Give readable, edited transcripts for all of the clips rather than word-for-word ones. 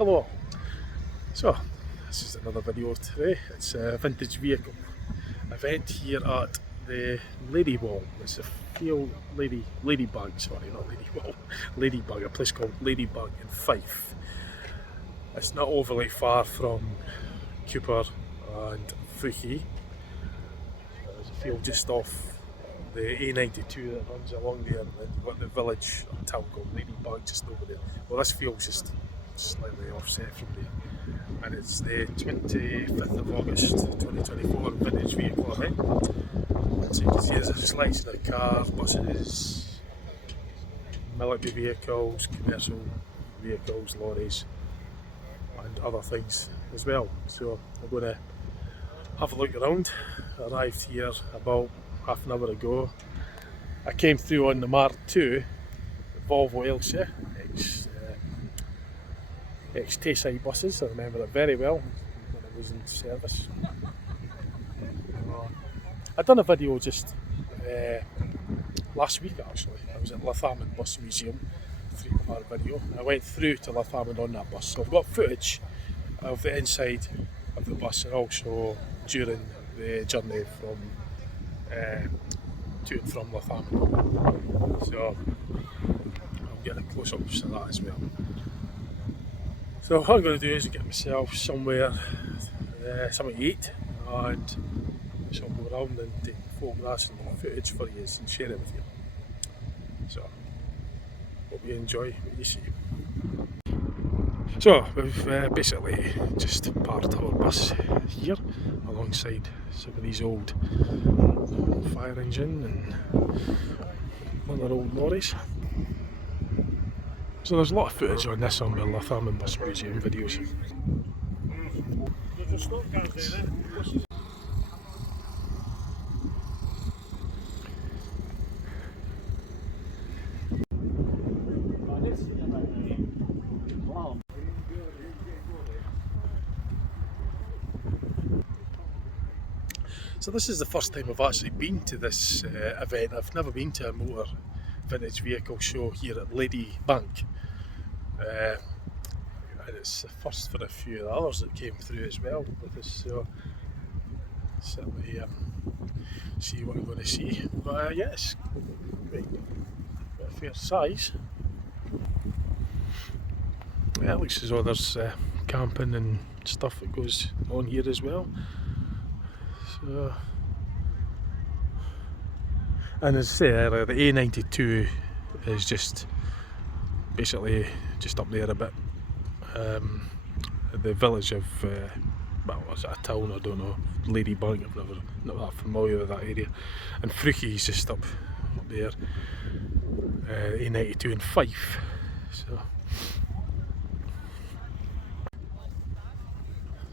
Hello. So, this is another video today. It's a vintage vehicle event here at the Ladyball. It's a field Ladybank, sorry, not Ladyball. Ladybank, a place called Ladybank in Fife. It's not overly far from Cooper and Fuki. There's a field just off the A92 that runs along there, and then you've got the village or town called Ladybank just over there. Well, this field's just slightly offset from there, and it's the 25th of August 2024 vintage vehicle event. So you can see there's a selection of cars, buses, military vehicles, commercial vehicles, lorries and other things as well. So I'm going to have a look around. I arrived here about half an hour ago. I came through on the Mark II, Volvo Ailshire, ex-Tayside buses. I remember it very well when it was in service. I'd done a video just last week actually. I was at Lathaman Bus Museum, 3-part video. I went through to Lathaman on that bus, so I've got footage of the inside of the bus and also during the journey from to and from Lathaman. So I'll get a close-ups of that as well. So what I'm going to do is get myself somewhere, something to eat, and so I'll go around and take photographs and footage for you and share it with you. So, hope you enjoy what you see. So, we've basically just parked our bus here alongside some of these old fire engine and other old lorries. So there's a lot of footage on this on the Lathaman Bus Museum videos. So this is the first time I've actually been to this event. I've never been to a motor vintage vehicle show here at Ladybank. And it's the first for a few of the others that came through as well with us, so certainly see what I'm going to see. But yes, quite a fair size. Yeah, it looks as though there's camping and stuff that goes on here as well. So, and as I say earlier, the A92 is just basically just up there a bit. The village of, well, is it a town? I don't know. Ladybank, I'm not that familiar with that area. And Fuki is just up there. A92 in Fife.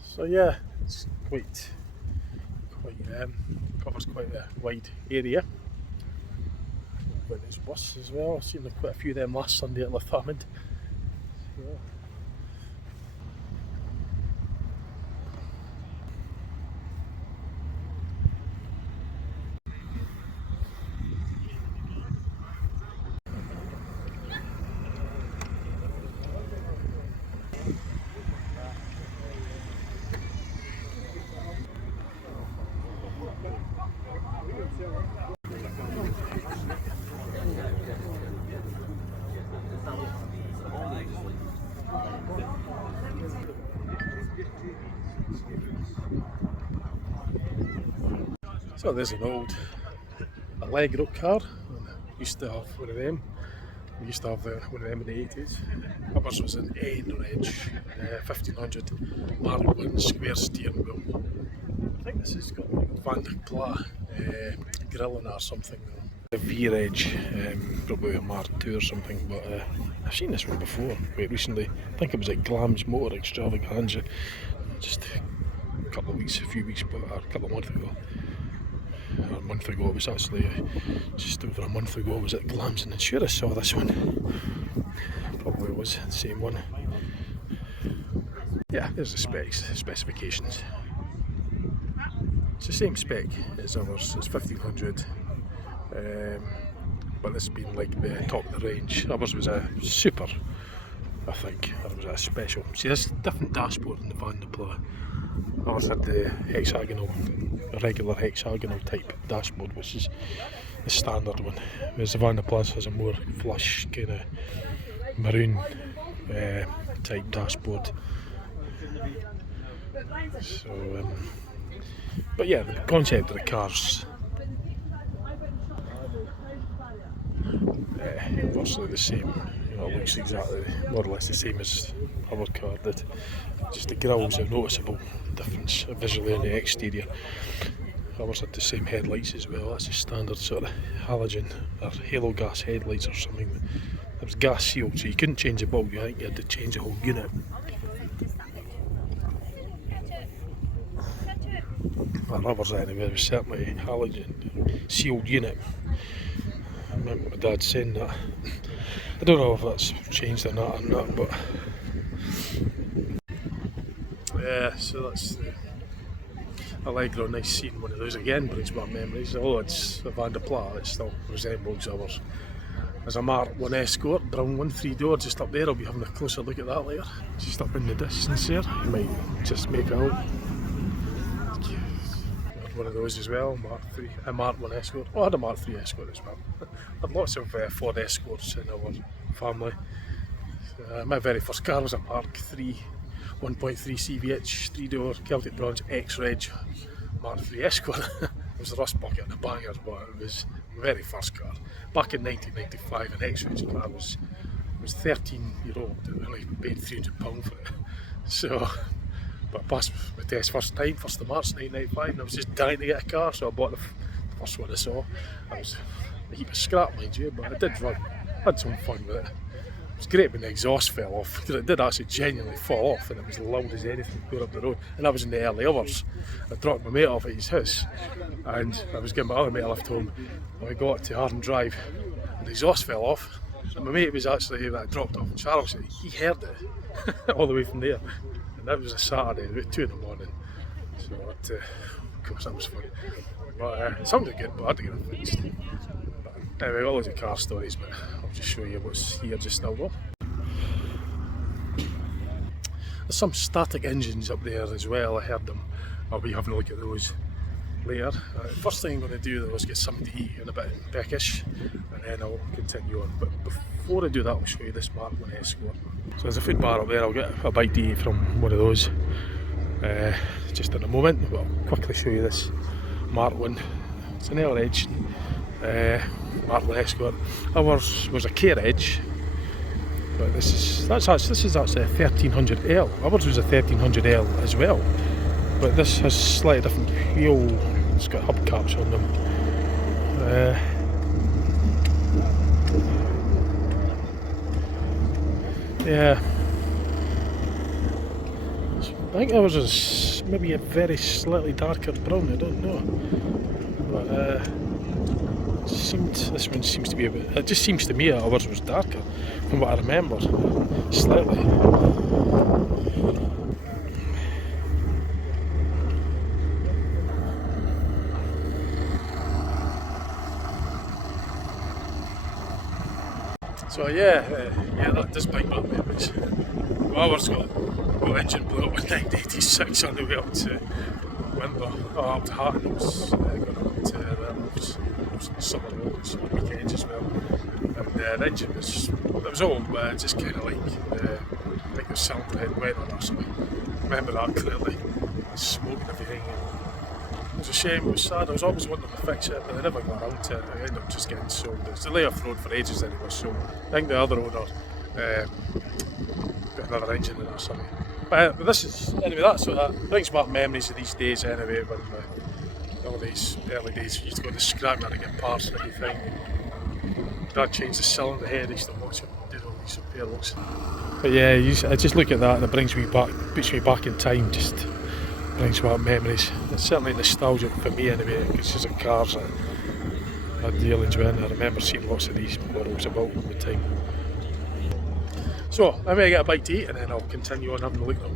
So yeah, it's quite covers quite a wide area. With this bus as well. I've seen quite a few of them last Sunday at Lathaman. So. So there's an old Allegro car. I used to have one of them. We used to have one of them in the 80s. Ours was an N Reg 1500 Mark 1 square steering wheel. I think this has got like Van der Pla grill on it or something. A V-Reg, probably a Mark II or something, but I've seen this one before quite recently. I think it was at Glam's Motor Extravaganza just a few weeks ago, or a couple of months ago. A month ago, it was actually just over a month ago. I was at Glam's and I'm sure I saw this one. Probably was the same one. Yeah, there's the specifications. It's the same spec as ours. It's 1500. But this has been like the top of the range. Ours was a super I think, or was it a special? See, there's a different dashboard in the Van der Pla. I always had the hexagonal, regular hexagonal type dashboard, which is the standard one, whereas the Van der Pla has a more flush kind of maroon type dashboard. So, but yeah, the concept of the cars virtually the same. You know, it looks exactly more or less the same as our car did. Just the grills, a noticeable difference visually in the exterior. Ours had the same headlights as well. That's a standard sort of halogen or halo gas headlights or something. It was gas sealed, so you couldn't change the bulb. You think you had to change the whole unit. Well, ours anyway was certainly a halogen sealed unit. I remember my dad saying that. I don't know if that's changed or not, but yeah, so that's the Allegro. Nice seeing one of those again, brings back memories. Although it's a Van der Pla, it still resembles ours. There's a Mark 1 Escort, brown one, 3-door, just up there. I'll be having a closer look at that later. Just up in the distance there, you might just make out one of those as well, Mark 3, a Mark 1 Escort. Oh, I had a Mark 3 Escort as well. I had lots of Ford Escorts in our family. My very first car was a Mark 3 1.3 CVH 3-door Celtic Bronze X-Reg Mark 3 Escort. It was a rust bucket and a bangers, but it was my very first car. Back in 1995, an X-Reg car was 13-year-old. I only paid £300 for it. So, but I passed my test first time, 1st of March 1995, and I was just dying to get a car, so I bought the first one I saw. I was a heap of scrap, mind you, but I did run. I had some fun with it. It was great when the exhaust fell off, because it did actually genuinely fall off, and it was loud as anything going up the road. And I was in the early hours. I dropped my mate off at his house, and I was giving my other mate a lift home, and we got to Arden Drive, and the exhaust fell off. And my mate was actually, that I dropped off in Charleston, he heard it all the way from there. And that was a Saturday, about 2 in the morning. So, of course, that was fun. But it sounded good, but I had to get it fixed. Anyway, all loads of car stories, but I'll just show you what's here just now though. There's some static engines up there as well, I heard them. I'll be having a look at those later. First thing I'm going to do though is get something to eat in a bit peckish, and then I'll continue on. But before I do that, I'll show you this Mark 1 Escort. So there's a food bar up there, I'll get a bite to eat from one of those just in a moment. But I'll quickly show you this Mark 1. It's an L-Edge. Mark 1 Escort. Ours was a K-Edge, but this is actually a 1300L. Ours was a 1300L as well, but this has slightly different wheel. It's got hubcaps on them. Yeah, I think ours is maybe a very slightly darker brown. I don't know, but. This one seems to be a bit. It just seems to me that ours was darker, from what I remember, slightly. So yeah, that does bring back memories. Ours got engine blew up in 1986 on the way up to Windsor, up to Hatton. It was going up to summer roads on weekends as well, and the engine was old, but just kind of like I think the cylinder head went on or something. I remember that clearly, smoke and everything. It was a shame, it was sad. I was always wanting to fix it, but I never got around to it. I ended up just getting sold. It's the layoff road for ages anyway, so I think the other owner got another engine in it or something. But this is anyway. That brings back memories of these days anyway. When all these early days, we used to go to the scrapyard to get parts and everything. Dad changed the cylinder head, I used to watch him do all these repair works. But yeah, I just look at that and it brings me back, puts me back in time, just brings back memories. It's certainly nostalgic for me anyway, because these are cars that I really enjoy, and I remember seeing lots of these models about all the time. So, I'm going to get a bite to eat and then I'll continue on having a look at them.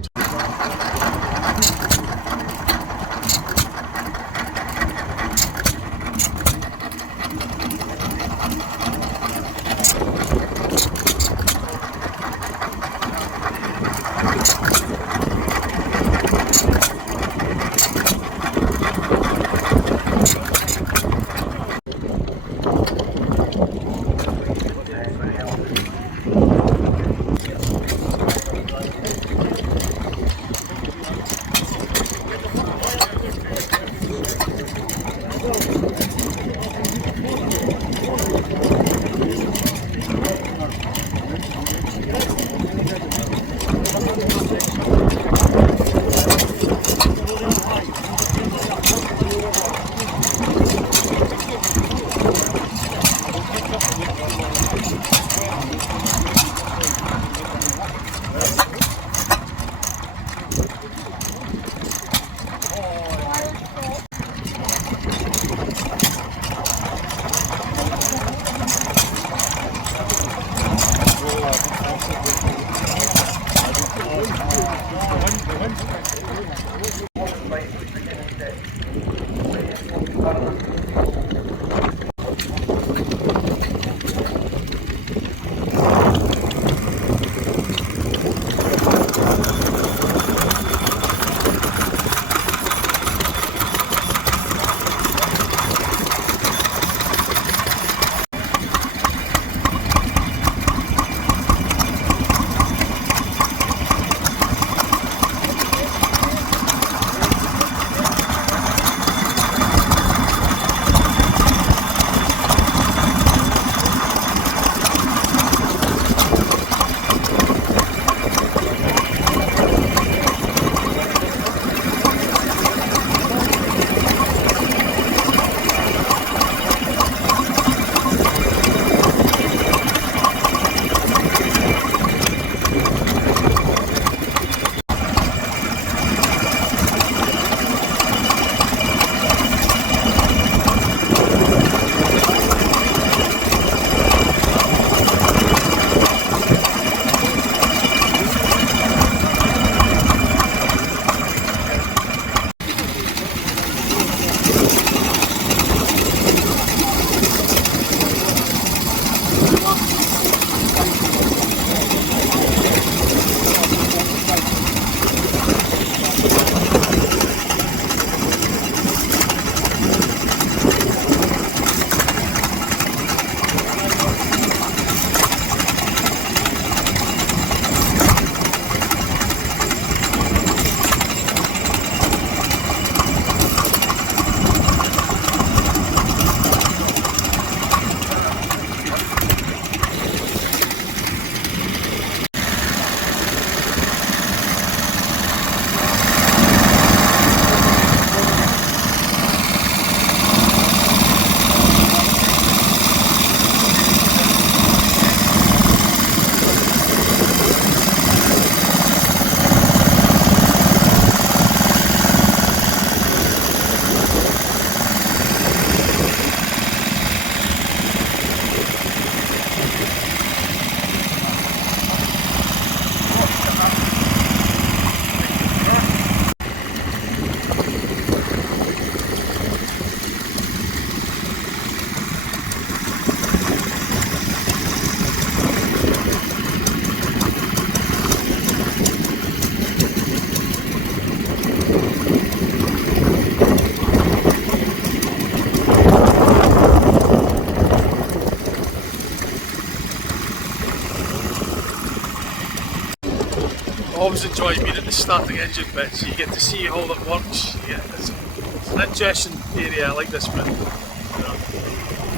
always enjoy being at the starting engine bit, so you get to see how it works. It's an interesting area. I like this bit.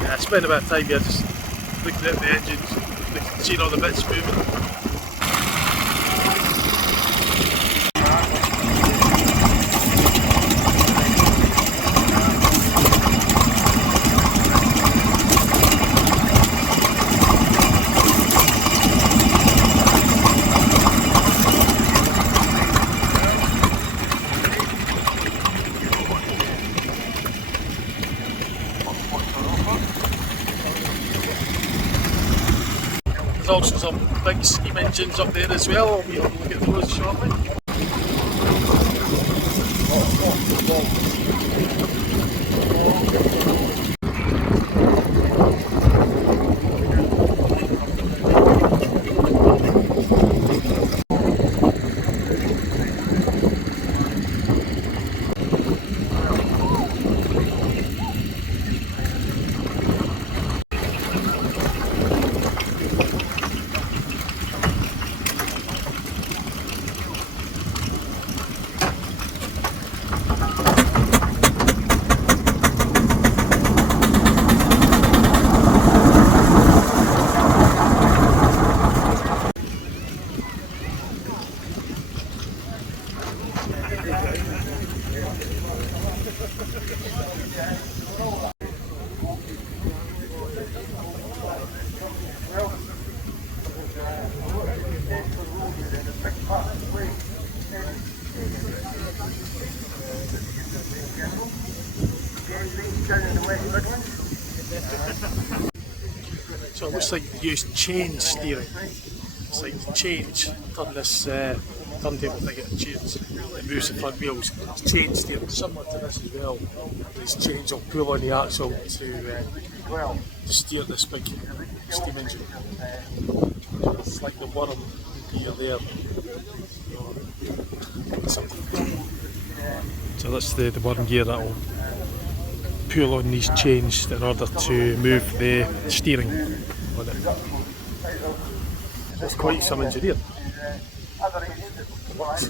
I spend a bit of time here just looking at the engines, seeing all the bits moving. There's also some big steam engines up there as well. We'll be able to look at those shortly. So it looks like they used chain steering. It's like the change, turn this turntable thing at change, it moves the front wheels. It's chain steering, similar to this as well. This change will pull on the axle to steer this big steam engine. It's like the worm gear there. So that's the worm gear that will pull on these chains in order to move the steering on it. It's quite some engineering. It works.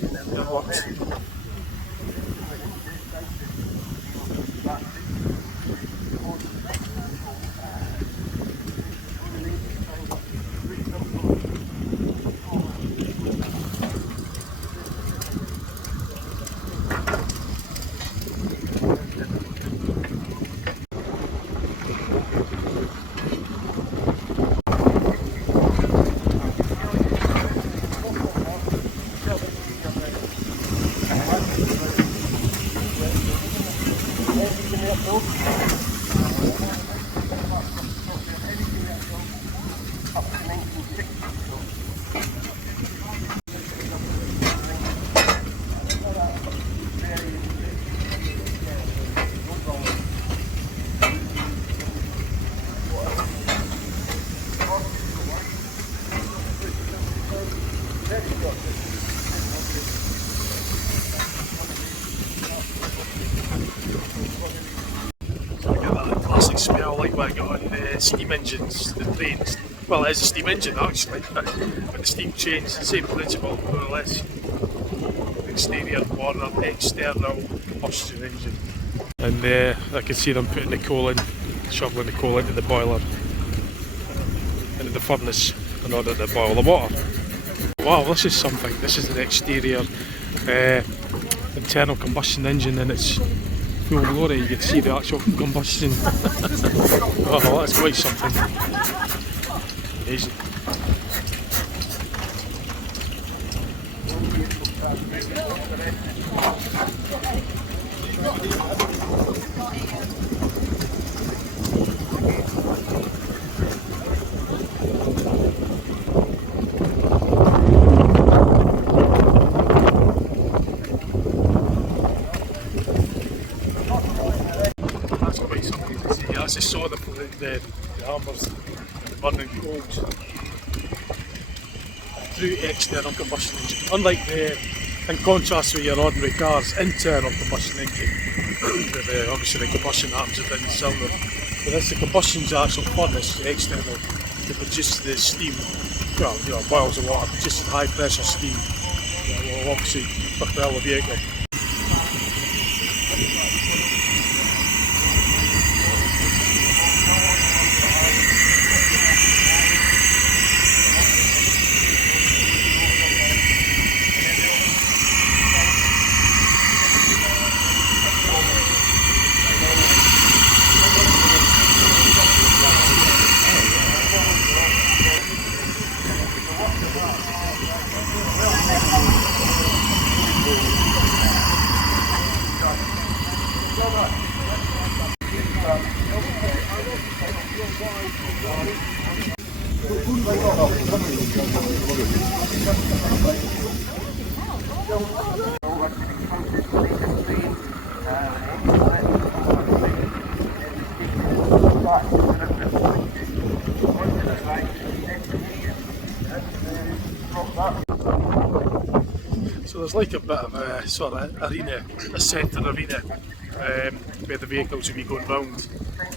Smell like what I got on the steam engines, the trains. Well, it is a steam engine actually, but the steam chains, the same principle more or less. Exterior boiler, external combustion engine. And I can see them putting the coal in, shoveling the coal into the boiler, into the furnace in order to boil the water. Wow, this is something. This is an exterior internal combustion engine and it's full glory. You can see the actual combustion. Oh, that's quite something. Amazing. I just saw the hammers and the burning coals through external combustion engine. Unlike in contrast with your ordinary cars, internal combustion engine, with obviously the combustion happens within the cylinder. But that's the combustion's actual furnace, the external, to produce the steam. Well, boils of water, produces high pressure steam. alongside the vehicle. So there's like a bit of a sort of arena, a centre arena, where the vehicles will be going round,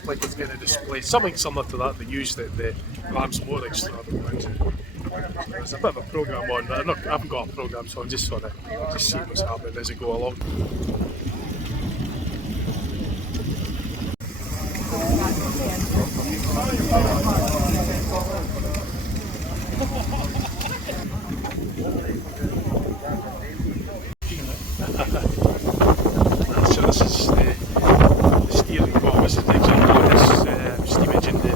like it's going to display something similar to that they used at the Rams Motor Extravaganza. So there's a bit of a programme on, but I haven't got a programme, so I'm just sort of just seeing what's happening as I go along. So this is the steering column. This is an example of this steam engine, the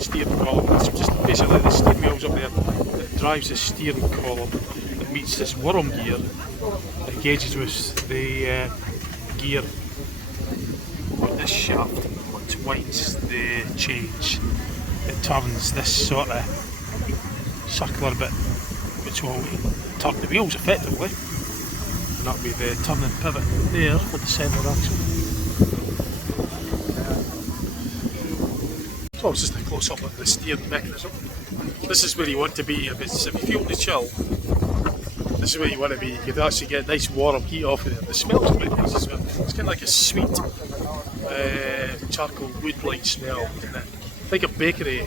steering column. It's just basically the steering wheels up there that drives the steering column. It meets this worm gear that engages with the gear on this shaft, which winds the change. It turns this sort of circular bit, which will turn the wheels effectively. And that'll be the turning pivot there for the centre axle. So it's just a close up of the steering mechanism. This is where you want to be if you feel the chill. This is where you want to be. You could actually get nice warm heat off of it. The smell's quite nice as well. It's kind of like a sweet charcoal wood-like smell, isn't it? Like a bakery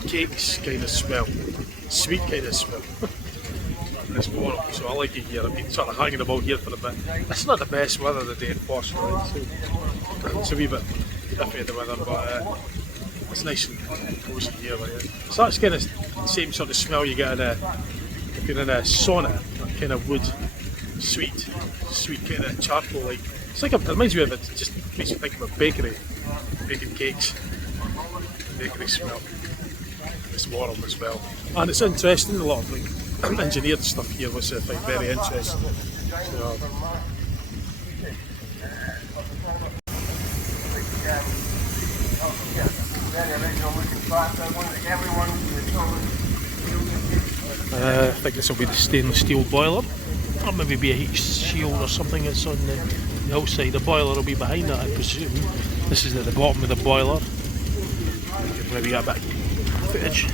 cakes kind of smell. Sweet kind of smell. It's warm, so I like it here. I've been sort of hanging about here for a bit. It's not the best weather today in Portugal, so it's a wee bit iffy the weather, but it's nice and cosy here. So that's kind of the same sort of smell you get if you're in a sauna, that kind of wood, sweet kind of charcoal like. It's like it reminds me of it. Just makes you think of a bakery, baking cakes, bakery smell. It's warm as well, and it's interesting. A lot of like engineered stuff here, which I find very interesting. So, I think this will be the stainless steel boiler, or maybe be a heat shield or something that's on the outside. The boiler will be behind that, I presume. This is at the bottom of the boiler. Maybe a bit of footage.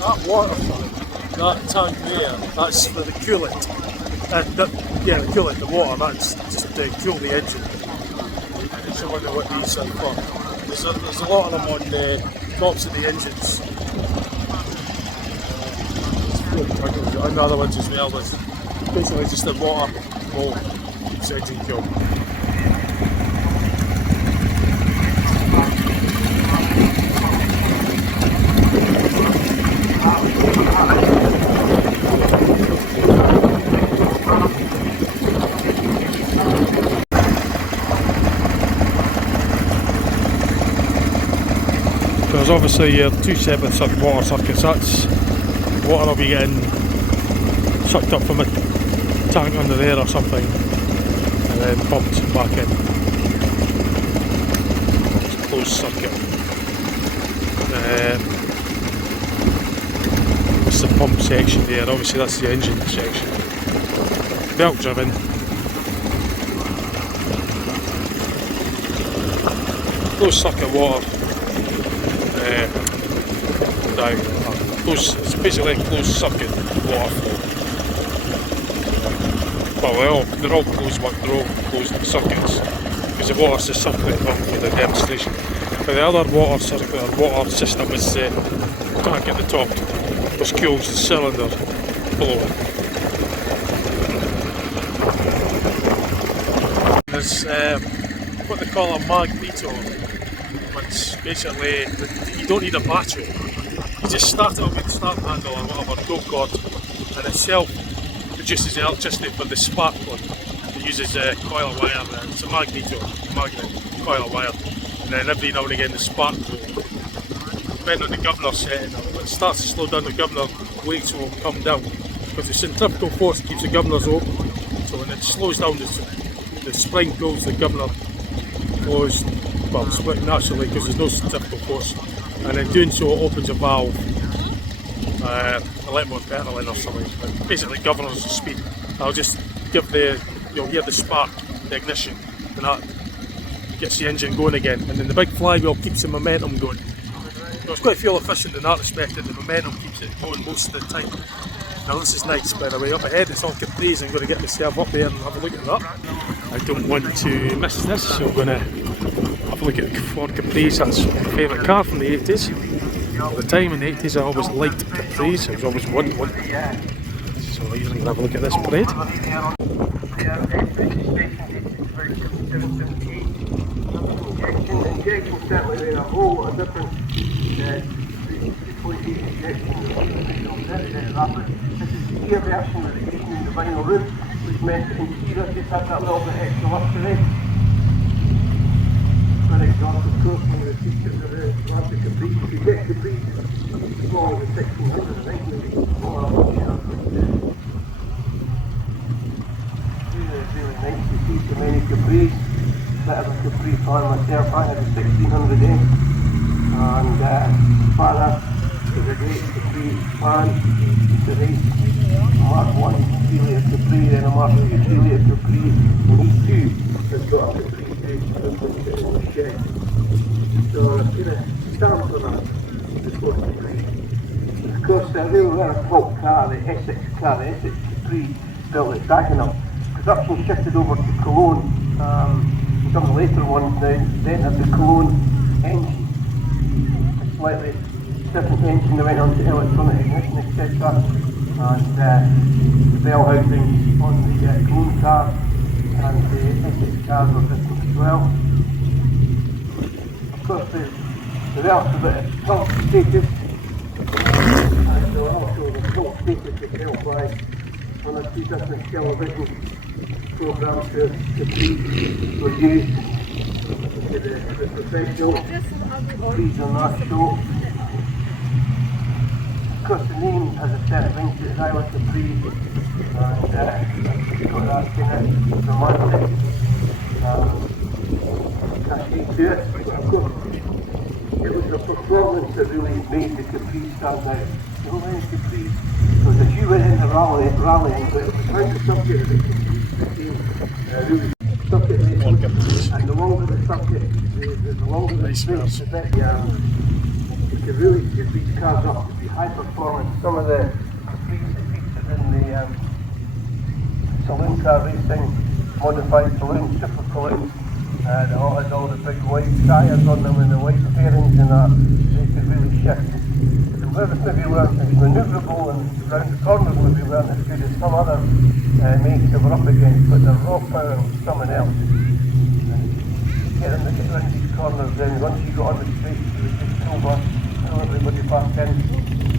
That water, that tank there, that's for the coolant. Yeah, the coolant, the water, that's just to cool the engine. I just wonder what these are for. There's a lot of them on the tops of the engines. And the other ones as well, there's basically just the water flow, it's engine cool. There's obviously two separate water circuits. That's water will be getting sucked up from a tank under there or something and then pumped back in. It's a closed circuit. It's the pump section there, obviously that's the engine section. Belt driven. Closed circuit water. It's basically a closed circuit water flow. Well, they're all closed circuits because the water's just circulating up for the demonstration. But the other water system is the tank at the top, which cools the cylinder below it. There's what they call a magneto, which basically you don't need a battery. You just start it up with the start handle or whatever, go cord, and itself produces the electricity for the spark plug. It uses coil wire, it's a magneto, magnet coil wire, and then every now and again the spark will, depending on the governor setting, when it starts to slow down the governor, weights will come down, because the centrifugal force keeps the governors open, so when it slows down the spring pulls the governor closed, well split naturally because there's no centrifugal force. And in doing so it opens a valve, a little more pedaling or something, it basically governs the speed. I'll just give you'll hear the spark, the ignition, and that gets the engine going again, and then the big flywheel keeps the momentum going. So it's quite fuel efficient in that respect, and the momentum keeps it going most of the time. Now this is nice by the way, up ahead it's all Capris. I'm going to get myself up there and have a look at that. I don't want to miss this, so I'm going to have a look at the Ford Capris. That's my favourite car from the 80s. At the time in the 80s I always liked Capris, I was always wanting one. So I'm going to have a look at this parade. Which meant that interior just had that little bit extra luxury. Very exhaust, of course, one of the features of the classic Capris. If you get Capris smaller than 1600, I think maybe smaller option. Really nice to see so many Capris. Bit of a Capri fan myself. I had a 1600 in, and father is a great Capri fan. It's a nice Mark 1 3-litre Capri and a Mark 2 3-litre Capri, and he too has got a Capri in the shed. So I'm going to stand for that, the Ford Capri. Of course, they were a top car, the Essex car, the Essex Capri built at Dagenham. Production shifted over to Cologne, some of the later ones then had the Cologne engine. A slightly different engine that went on to electronic ignition, etc. And the bell housing on the Cologne car and the Essex cars were different as well. Of course, the relative bit of top status, and also the top status is held by one or two different television programmes to be used to the professional feeds on that show. Of course, the name has a certain ring to it, I like the Capri, and got that kind of romantic cachet to it. But of course, it was the performance that really made the Capri stand out. So many Capris, because as you went into rallying, but it was kind of circuit that became really circuit racing, and the longer the circuit, the longer the straight, the better. The to really shoot these cars up to be high performance. Some of the features in the saloon car racing, modified saloon, super saloons, they all had all the big white tyres on them and the white fairings and that, they could really shift. The rivets maybe weren't as manoeuvrable and round the corners maybe weren't as good as some other mates that were up against, but the raw power was something else. Get around these corners, then once you got on the straight, it was just over, everybody back in.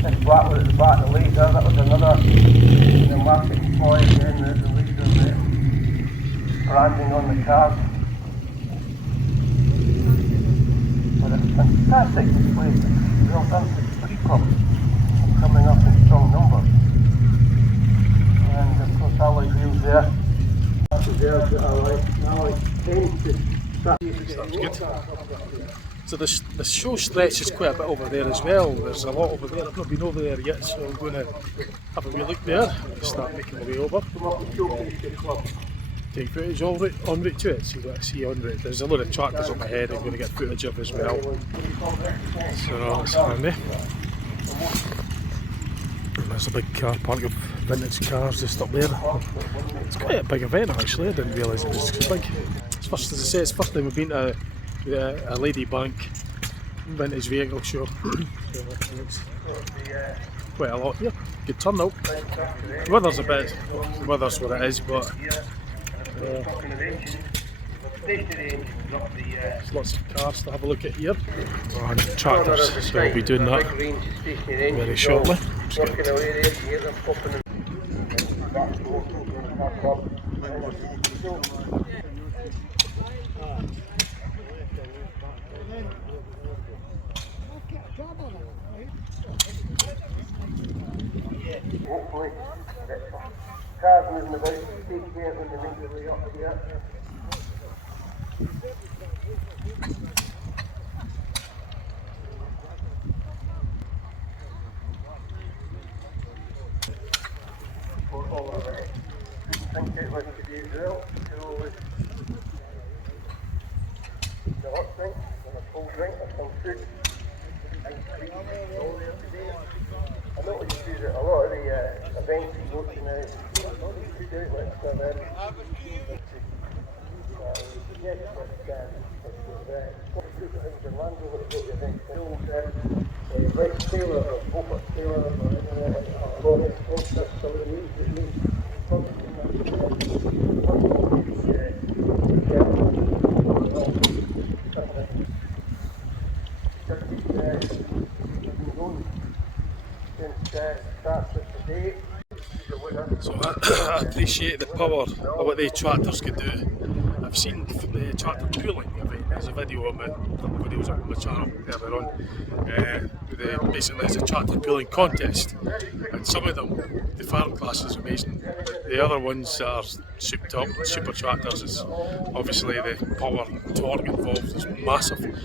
This black one at the back, the laser, that was another marketing ploy again, the laser there, branding on the cars. But a fantastic display, well done to the Free Club, coming up in strong numbers. And of course alloy wheels there. That's the alloy paint to start. That's good. So the show stretches quite a bit over there as well. There's a lot over there. I've not been over there yet, so I'm going to have a wee look there. Start making my way over. Take footage en route to it, see what I see en route. There's a lot of tractors up ahead I'm going to get footage of as well. So that's handy. And there's a big car park of vintage cars just up there. It's quite a big event actually, I didn't realise it was so big. It's first, as I say, it's the first time we've been to a Ladybank vintage vehicle show. So it's quite a lot here. Good turnout. The weather's a bit, the weather's what it is, but there's lots of cars to have a look at here. And tractors, so I'll be doing that very shortly. Hopefully, cars moving about, take care when they make their way up here. For all of it, think it was to be as well. So, the hot drink and a cold drink or some food. Ice cream, all there today. I noticed you do that a lot of the events you go to now, you do it like some yes, but Orlando would go to events, Rice Taylor or Beaufort Taylor or anything like that, all some of the news that means So I appreciate the power of what the tractors could do. I've seen the tractor pulling event. There's a video on the videos up on my channel earlier on. Basically it's a tractor pulling contest, and some of them, the farm class is amazing. The other ones that are souped up, super tractors, is obviously the power and torque involved is massive.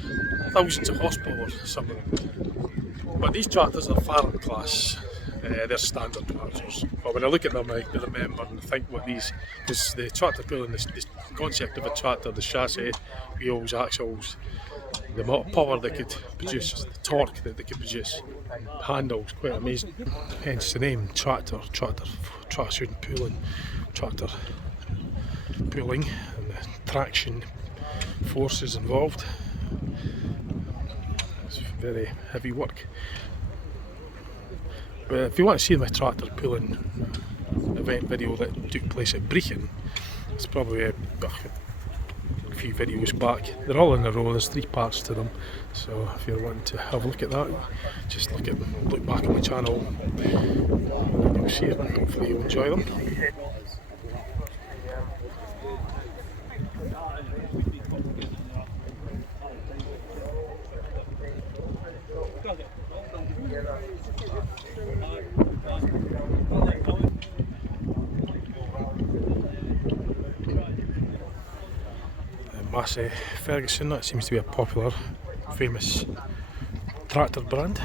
Thousands of horsepower, some of them. But these tractors are farm class. They're standard tractors, but when I look at them I remember and think what these, because the tractor pulling, the concept of a tractor, the chassis, wheels, axles, the amount of power they could produce, the torque that they could produce, handles, quite amazing. Hence the name tractor, traction pulling, tractor pulling, and the traction forces involved. It's very heavy work. But if you want to see my tractor pulling event video that took place at Brechin, it's probably a few videos back. They're all in a row, there's 3 parts to them, so if you're wanting to have a look at that, just look back at my channel and you'll see it, and hopefully you'll enjoy them. Massey Ferguson, that seems to be a popular, famous tractor brand.